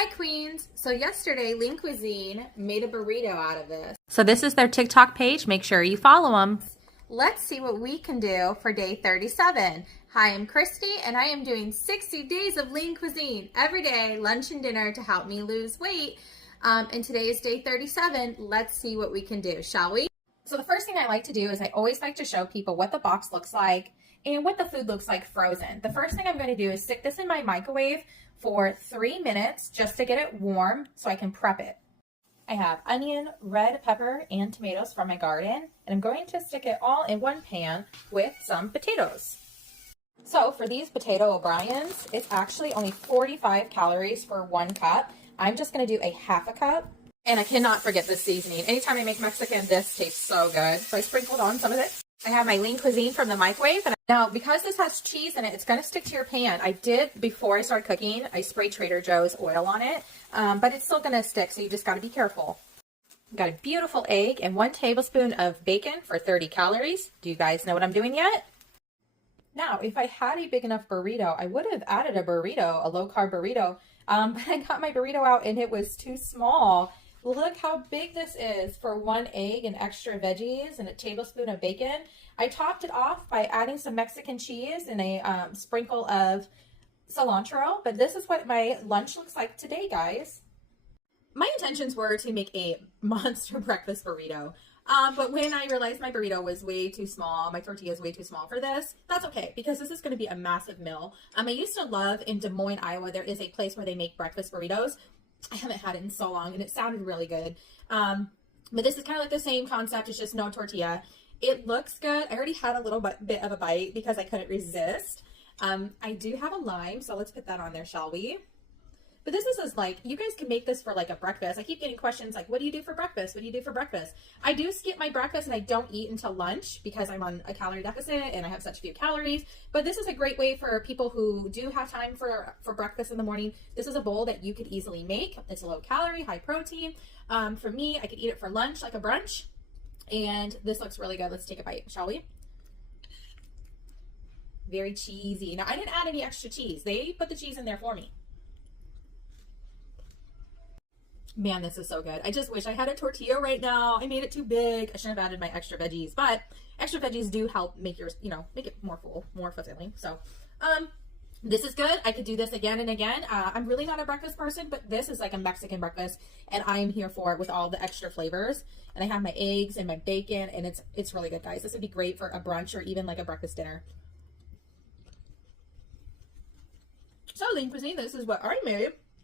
Hi Queens! So yesterday, Lean Cuisine made a burrito out of this. So this is their TikTok page. Make sure you follow them. Let's see what we can do for day 37. Hi, I'm Christy and I am doing 60 days of Lean Cuisine every day, lunch and dinner to help me lose weight. And today is day 37. Let's see what we can do, shall we? So the first thing I like to do is I always like to show people what the box looks like and what the food looks like frozen. The first thing I'm going to do is stick this in my microwave for 3 minutes just to get it warm so I can prep it. I have onion, red pepper, and tomatoes from my garden, and I'm going to stick it all in one pan with some potatoes. So for these potato O'Briens, it's actually only 45 calories for 1 cup. I'm just going to do a half a cup. And I cannot forget this seasoning. Anytime I make Mexican, this tastes so good. So I sprinkled on some of it. I have my Lean Cuisine from the microwave. And now, because this has cheese in it, it's going to stick to your pan. I did, before I started cooking, I sprayed Trader Joe's oil on it. But it's still going to stick, so you just got to be careful. Got a beautiful egg and 1 tablespoon of bacon for 30 calories. Do you guys know what I'm doing yet? Now, if I had a big enough burrito, I would have added a burrito, a low-carb burrito. But I got my burrito out and it was too small. Look how big this is for 1 egg and extra veggies and a tablespoon of bacon. I topped it off by adding some Mexican cheese and a sprinkle of cilantro. But this is what my lunch looks like today, guys. My intentions were to make a monster breakfast burrito. But when I realized my burrito was way too small, my tortilla is way too small for this, that's okay, because this is going to be a massive meal. I used to love in Des Moines, Iowa, there is a place where they make breakfast burritos. I haven't had it in so long, and it sounded really good. But this is kind of like the same concept. It's just no tortilla. It looks good. I already had a little bit of a bite because I couldn't resist. I do have a lime, so let's put that on there, shall we? But this is like, you guys can make this for like a breakfast. I keep getting questions like, what do you do for breakfast? What do you do for breakfast? I do skip my breakfast and I don't eat until lunch because I'm on a calorie deficit and I have such few calories. But this is a great way for people who do have time for breakfast in the morning. This is a bowl that you could easily make. It's low calorie, high protein. For me, I could eat it for lunch like a brunch. And this looks really good. Let's take a bite, shall we? Very cheesy. Now, I didn't add any extra cheese. They put the cheese in there for me. Man, this is so good. I just wish I had a tortilla right now. I made it too big. I shouldn't have added my extra veggies, but extra veggies do help make yours, make it more full, more fulfilling. So, this is good. I could do this again and again. I'm really not a breakfast person, but this is like a Mexican breakfast, and I am here for it with all the extra flavors. And I have my eggs and my bacon, and it's really good, guys. This would be great for a brunch or even like a breakfast dinner. So, Lean Cuisine, this is what I made.